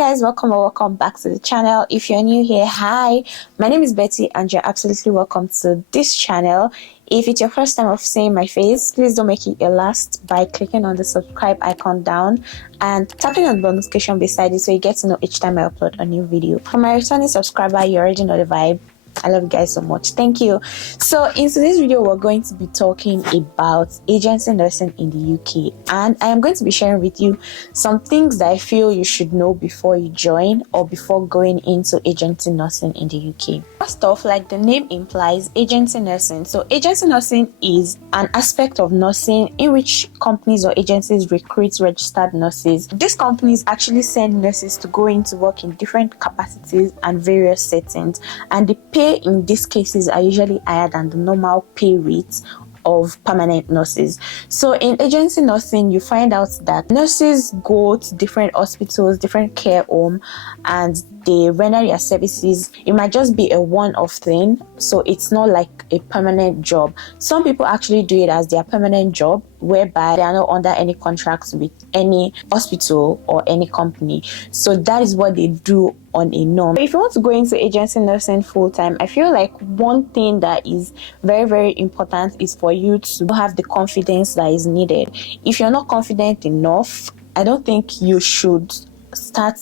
guys, welcome or welcome back to the channel. If you're new here, hi, my name is Betty and you're absolutely welcome to this channel. If it's your first time of seeing my face, please don't make it your last by clicking on the subscribe icon down and tapping on the notification beside it so you get to know each time I upload a new video. For my returning subscriber, you already know the vibe. I love you guys so much. Thank you. So in today's video, we're going to be talking about agency nursing in the UK, and I am going to be sharing with you some things that I feel you should know before you join or before going into agency nursing in the UK. First off, like the name implies, agency nursing. So agency nursing is an aspect of nursing in which companies or agencies recruit registered nurses. These companies actually send nurses to go into work in different capacities and various settings, and the pay in these cases are usually higher than the normal pay rates of permanent nurses. So in agency nursing, you find out that nurses go to different hospitals, different care homes, and they render their services. It might just be a one-off thing, so it's not like a permanent job. Some people actually do it as their permanent job, whereby they are not under any contracts with any hospital or any company. So that is what they do on a norm. If you want to go into agency nursing full-time, I feel like one thing that is very, very important is for you to have the confidence that is needed. If you're not confident enough, I don't think you should start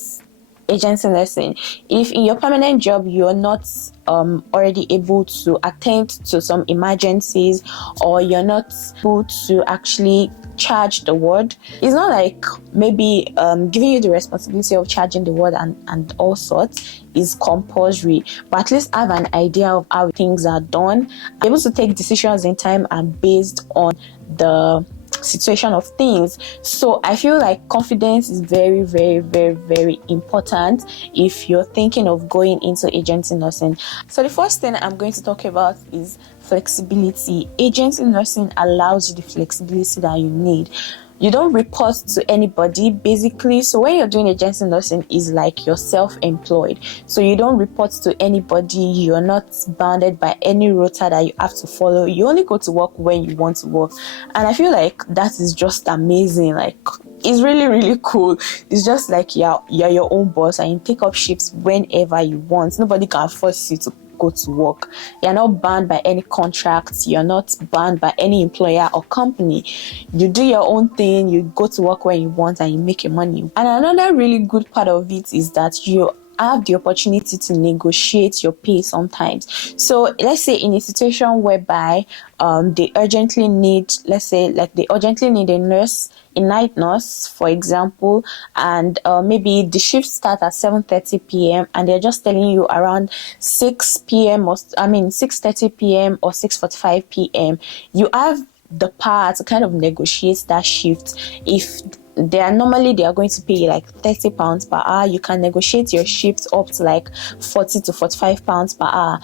agency nursing. If in your permanent job you're not already able to attend to some emergencies, or you're not able to actually charge the ward, it's not like maybe giving you the responsibility of charging the ward and all sorts is compulsory, but at least have an idea of how things are done, able to take decisions in time and based on the situation of things. So I feel like confidence is very, very, very, very important if you're thinking of going into agency nursing. So the first thing I'm going to talk about is flexibility. Agency nursing allows you the flexibility that you need. You don't report to anybody basically. So when you're doing agency nursing, is like you're self-employed, so you don't report to anybody. You're not bounded by any rota that you have to follow. You only go to work when you want to work, and I feel like that is just amazing. Like, it's really, really cool. It's just like you're your own boss and you take up shifts whenever you want. Nobody can force you to go to work. You're not bound by any contracts. You're not bound by any employer or company. You do your own thing. You go to work when you want and you make your money. And another really good part of it is that you have the opportunity to negotiate your pay sometimes. So let's say in a situation whereby they urgently need, let's say like they urgently need a nurse, a night nurse for example, and maybe the shift starts at 7:30 p.m. and they're just telling you around 6 p.m. or 6:30 p.m. or 6:45 p.m. you have the power to kind of negotiate that shift. If they are going to pay you like £30 per hour, you can negotiate your shifts up to like £40 to £45 per hour.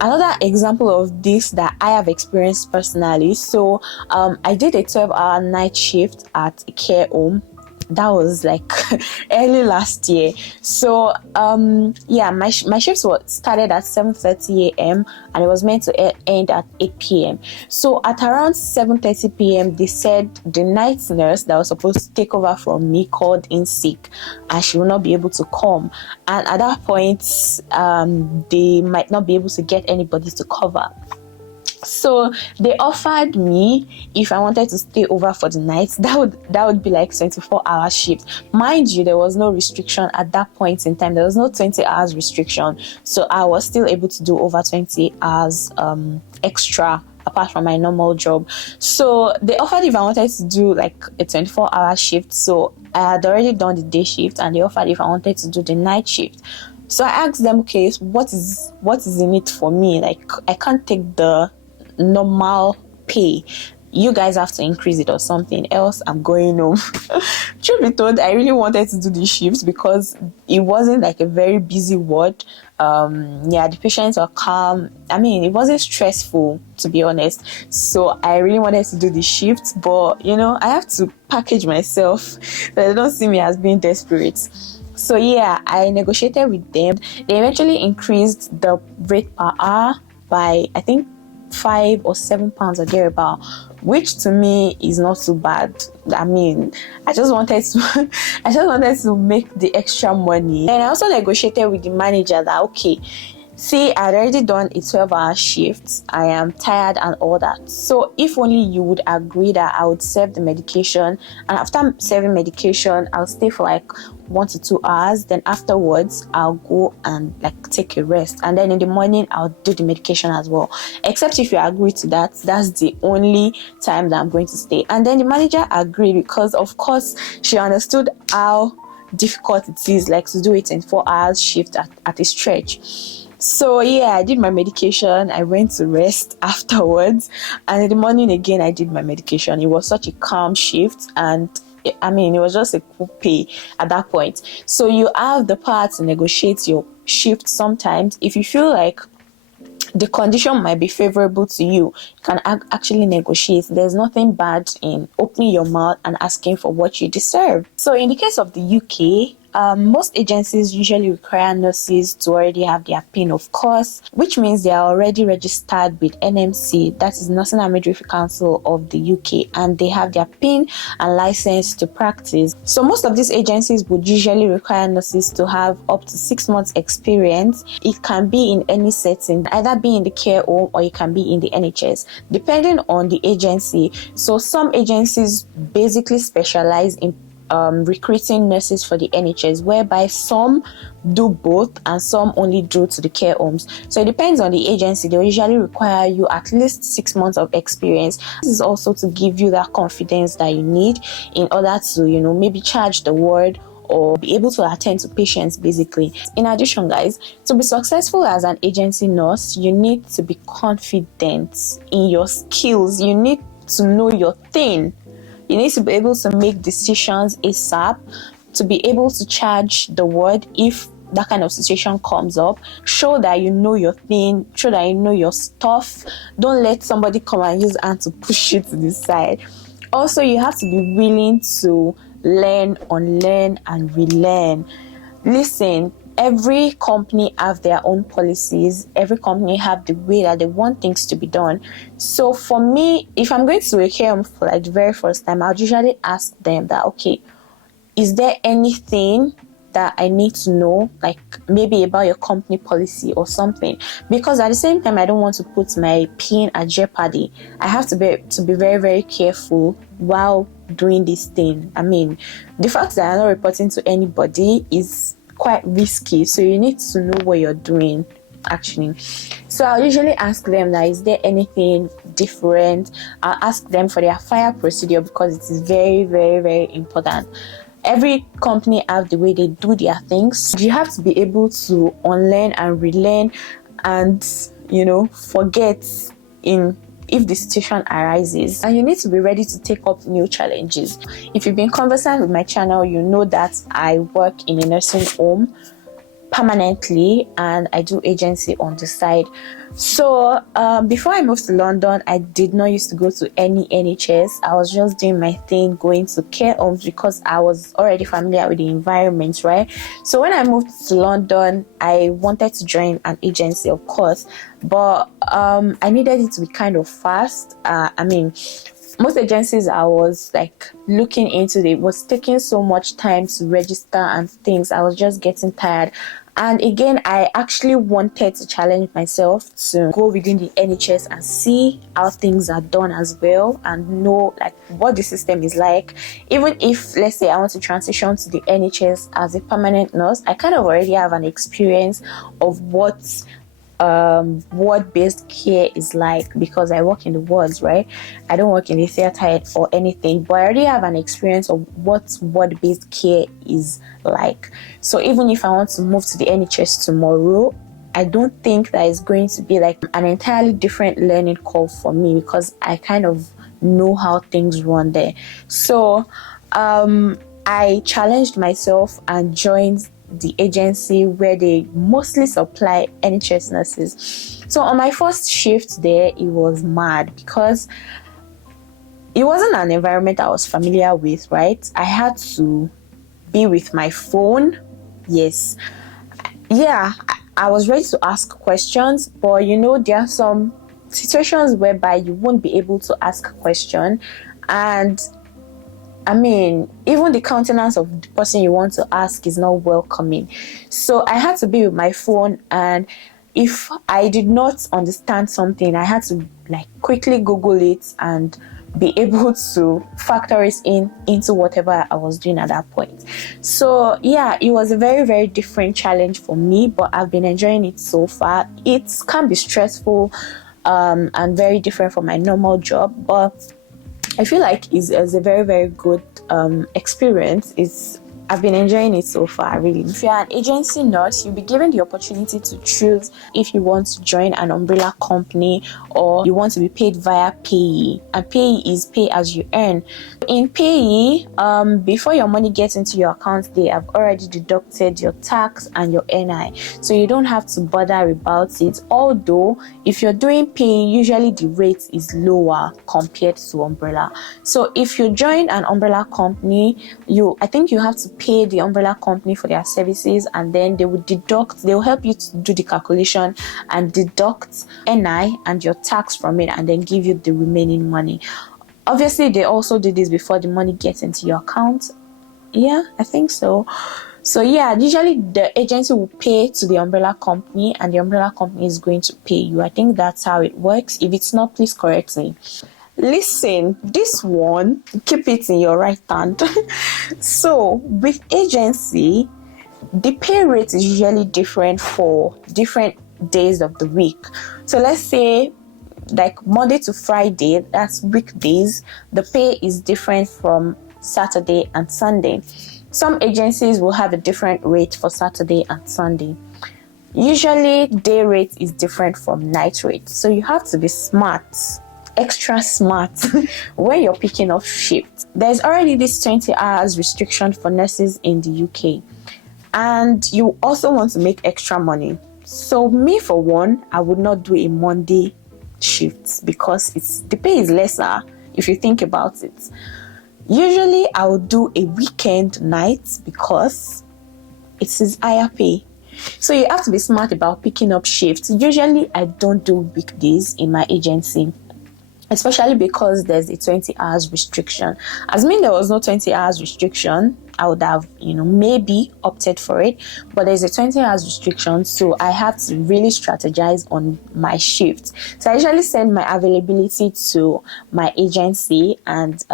Another example of this that I have experienced personally, so I did a 12-hour night shift at a care home. That was like early last year. So yeah, my shifts started at 7:30 a.m. and it was meant to end at 8 p.m. So at around 7:30 p.m. they said the night nurse that was supposed to take over from me called in sick and she will not be able to come, and at that point they might not be able to get anybody to cover. So they offered me, if I wanted to stay over for the night, that would be like 24-hour shift. Mind you, there was no restriction at that point in time. There was no 20 hours restriction, so I was still able to do over 20 hours extra apart from my normal job. So they offered if I wanted to do like a 24-hour shift. So I had already done the day shift, and they offered if I wanted to do the night shift. So I asked them, okay, what is in it for me? Like, I can't take the normal pay. You guys have to increase it or something else. I'm going home. Truth be told, I really wanted to do these shifts because it wasn't like a very busy ward. Yeah, the patients were calm. I mean, it wasn't stressful, to be honest. So I really wanted to do the shifts, but you know, I have to package myself so they don't see me as being desperate. So yeah, I negotiated with them. They eventually increased the rate per hour by, I think, 5 or 7 pounds or thereabout, which to me is not too bad. I mean, I just wanted to I just wanted to make the extra money. And I also negotiated with the manager that, okay, see, I'd already done a 12-hour shift. I am tired and all that. So if only you would agree that I would serve the medication, and after serving medication, I'll stay for like 1 to 2 hours. Then afterwards, I'll go and like take a rest. And then in the morning, I'll do the medication as well. Except if you agree to that, that's the only time that I'm going to stay. And then the manager agreed because, of course, she understood how difficult it is, like to do it in 4 hours shift at a stretch. So yeah, I did my medication. I went to rest afterwards, and in the morning again I did my medication. It was such a calm shift, and I mean, it was just a cool pay at that point. So you have the power to negotiate your shift sometimes. If you feel like the condition might be favorable to you, you can actually negotiate. There's nothing bad in opening your mouth and asking for what you deserve. So in the case of the UK, most agencies usually require nurses to already have their PIN, of course, which means they are already registered with NMC, that is Nursing and Midwifery Council of the UK, and they have their PIN and license to practice. So most of these agencies would usually require nurses to have up to 6 months experience. It can be in any setting, either be in the care home or it can be in the NHS, depending on the agency. So some agencies basically specialize in recruiting nurses for the NHS, whereby some do both and some only do to the care homes. So it depends on the agency. They usually require you at least 6 months of experience. This is also to give you that confidence that you need in order to, maybe charge the ward or be able to attend to patients, basically. In addition, guys, to be successful as an agency nurse, you need to be confident in your skills. You need to know your thing. You need to be able to make decisions ASAP, to be able to charge the ward if that kind of situation comes up. Show that you know your thing, show that you know your stuff. Don't let somebody come and use hand to push you to the side. Also, you have to be willing to learn, unlearn, and relearn. Listen, every company have their own policies. Every company have the way that they want things to be done. So for me, if I'm going to a care home for like the very first time, I'll usually ask them that, okay, is there anything that I need to know, like maybe about your company policy or something? Because at the same time, I don't want to put my PIN at jeopardy. I have to be very, very careful while doing this thing. I mean, the fact that I'm not reporting to anybody is quite risky, so you need to know what you're doing actually. So I'll usually ask them that, is there anything different? I'll ask them for their fire procedure because it is very, very, very important. Every company have the way they do their things. You have to be able to unlearn and relearn and forget if the situation arises, and you need to be ready to take up new challenges. If you've been conversant with my channel, you know that I work in a nursing home permanently and I do agency on the side. So before I moved to London, I did not used to go to any NHS. I was just doing my thing, going to care homes because I was already familiar with the environment, right? So when I moved to London, I wanted to join an agency, of course, but I needed it to be kind of fast. Most agencies I was like looking into, it was taking so much time to register and things. I was just getting tired. And again, I actually wanted to challenge myself to go within the NHS and see how things are done as well, and know like what the system is like. Even if, let's say, I want to transition to the NHS as a permanent nurse, I kind of already have an experience of what ward-based care is like, because I work in the wards, right? I don't work in the theatre or anything, but I already have an experience of what ward-based care is like. So even if I want to move to the NHS tomorrow, I don't think that it's going to be like an entirely different learning curve for me, because I kind of know how things run there. So I challenged myself and joined the agency where they mostly supply NHS nurses. So on my first shift there, it was mad because it wasn't an environment I was familiar with, right? I had to be with my phone. Yes. Yeah, I was ready to ask questions, but there are some situations whereby you won't be able to ask a question, and I mean, even the countenance of the person you want to ask is not welcoming. So I had to be with my phone, and if I did not understand something, I had to like quickly Google it and be able to factor it into whatever I was doing at that point. So yeah, it was a very, very different challenge for me, but I've been enjoying it so far. It can be stressful and very different from my normal job, but I feel like it's a very, very good experience. I've been enjoying it so far, really. If you're an agency nurse, you'll be given the opportunity to choose if you want to join an umbrella company or you want to be paid via payee. And payee is pay as you earn. In payee, before your money gets into your account, they have already deducted your tax and your NI. So you don't have to bother about it. Although, if you're doing payee, usually the rate is lower compared to umbrella. So if you join an umbrella company, I think you have to pay the umbrella company for their services, and then they will help you to do the calculation and deduct NI and your tax from it, and then give you the remaining money. Obviously, they also do this before the money gets into your account. Yeah, I think so. So yeah, usually the agency will pay to the umbrella company, and the umbrella company is going to pay you. I think that's how it works. If it's not, please correct me. Listen, this one, keep it in your right hand. So with agency, the pay rate is usually different for different days of the week. So let's say like Monday to Friday, that's weekdays, the pay is different from Saturday and Sunday. Some agencies will have a different rate for Saturday and Sunday. Usually day rate is different from night rate. So you have to be smart, extra smart when you're picking up shifts. There's already this 20 hours restriction for nurses in the UK, and you also want to make extra money. So me, for one, I would not do a Monday shift because the pay is lesser if you think about it. Usually I would do a weekend night because it is higher pay. So you have to be smart about picking up shifts. Usually I don't do weekdays in my agency, especially because there's a 20 hours restriction. Assuming there was no 20 hours restriction, I would have, maybe opted for it. But there's a 20 hours restriction, so I have to really strategize on my shift. So I usually send my availability to my agency, and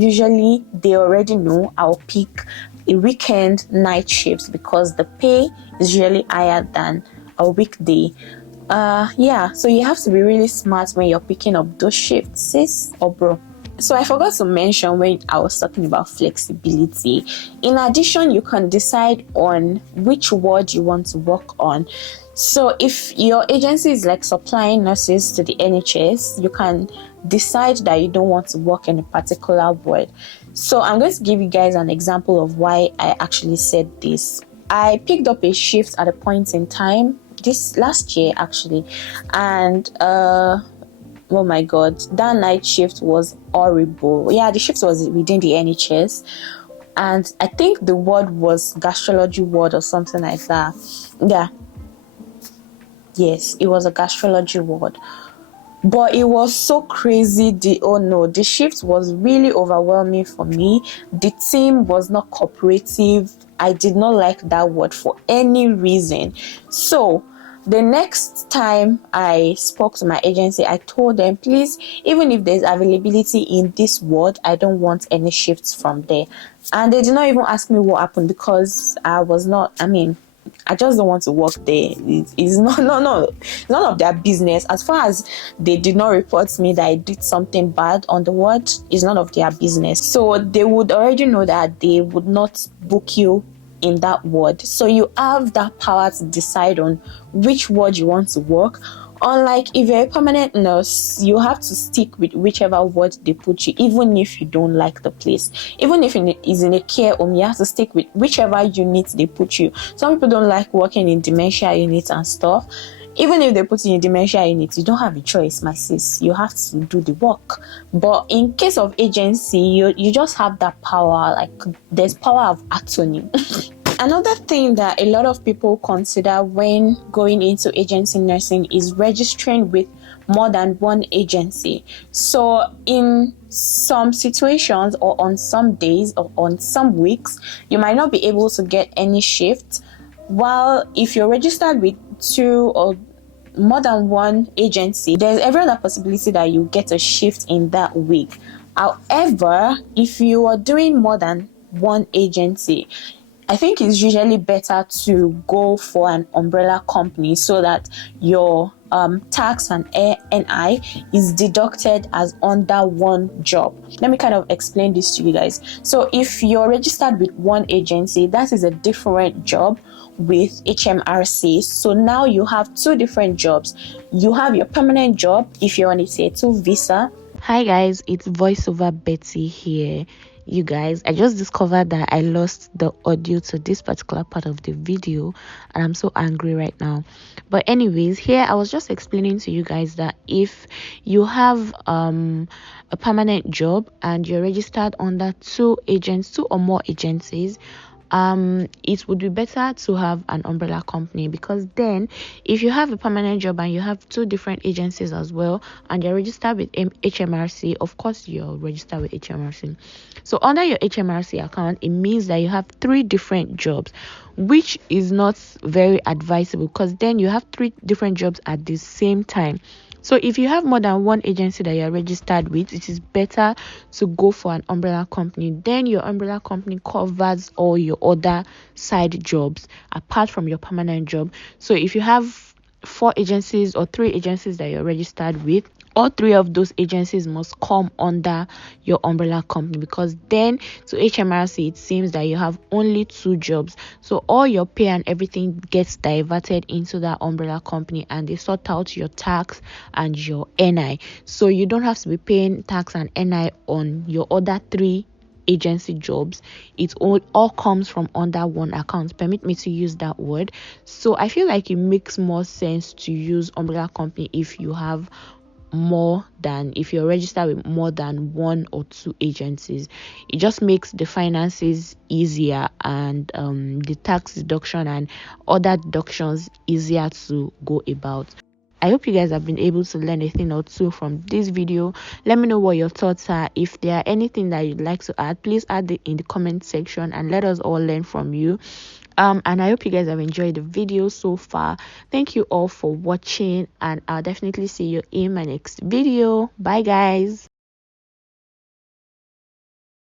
usually they already know I'll pick a weekend night shift because the pay is usually higher than a weekday. So you have to be really smart when you're picking up those shifts, sis or bro. So I forgot to mention when I was talking about flexibility. In addition, you can decide on which ward you want to work on. So if your agency is like supplying nurses to the NHS, you can decide that you don't want to work in a particular ward. So I'm going to give you guys an example of why I actually said this. I picked up a shift at a point in time, this last year actually, and oh my god, that night shift was horrible. Yeah, the shift was within the NHS, and I think the ward was gastrology ward or something like that. Yes, it was a gastrology ward. But it was so crazy. The shift was really overwhelming for me. The team was not cooperative. I did not like that word for any reason. So the next time I spoke to my agency, I told them, please, even if there's availability in this ward, I don't want any shifts from there. And they did not even ask me what happened because I just don't want to work there. It's none of their business. As far as they did not report me that I did something bad on the ward, it's none of their business. So they would already know that they would not book you in that ward. So you have that power to decide on which ward you want to work. Unlike if you're a permanent nurse, you have to stick with whichever ward they put you, even if you don't like the place. Even if it is in a care home, you have to stick with whichever unit they put you. Some people don't like working in dementia units and stuff. Even if they put you in dementia units, you don't have a choice, my sis. You have to do the work. But in case of agency, you just have that power. Like, there's power of attorney. Another thing that a lot of people consider when going into agency nursing is registering with more than one agency. So in some situations, or on some days, or on some weeks, you might not be able to get any shift, while if you're registered with two or more than one agency, there's every other possibility that you get a shift in that week. However, if you are doing more than one agency, I think it's usually better to go for an umbrella company so that your tax and NI is deducted as under one job. Let me kind of explain this to you guys. So if you're registered with one agency, that is a different job with HMRC. So now you have two different jobs. You have your permanent job if you're on a tier 2 visa. Hi guys, it's voiceover Betty here. You guys, I just discovered that I lost the audio to this particular part of the video and I'm so angry right now. But anyways, here I was just explaining to you guys that if you have a permanent job and you're registered under two or more agencies, it would be better to have an umbrella company, because then if you have a permanent job and you have two different agencies as well and you're registered with HMRC, of course you're registered with HMRC, so under your HMRC account, it means that you have three different jobs, which is not very advisable, because then you have three different jobs at the same time. So if you have more than one agency that you're registered with, it is better to go for an umbrella company. Then your umbrella company covers all your other side jobs apart from your permanent job. So if you have 4 agencies or 3 agencies that you're registered with, all 3 of those agencies must come under your umbrella company, because then to HMRC it seems that you have only 2 jobs. So all your pay and everything gets diverted into that umbrella company and they sort out your tax and your NI. So you don't have to be paying tax and NI on your other 3 agency jobs. It all comes from under one account. Permit me to use that word. So I feel like it makes more sense to use umbrella company if you're registered with more than 1 or 2 agencies. It just makes the finances easier and the tax deduction and other deductions easier to go about. I hope you guys have been able to learn a thing or two from this video. Let me know what your thoughts are. If there are anything that you'd like to add, please add it in the comment section and let us all learn from you. And I hope you guys have enjoyed the video so far. Thank you all for watching, and I'll definitely see you in my next video. Bye guys.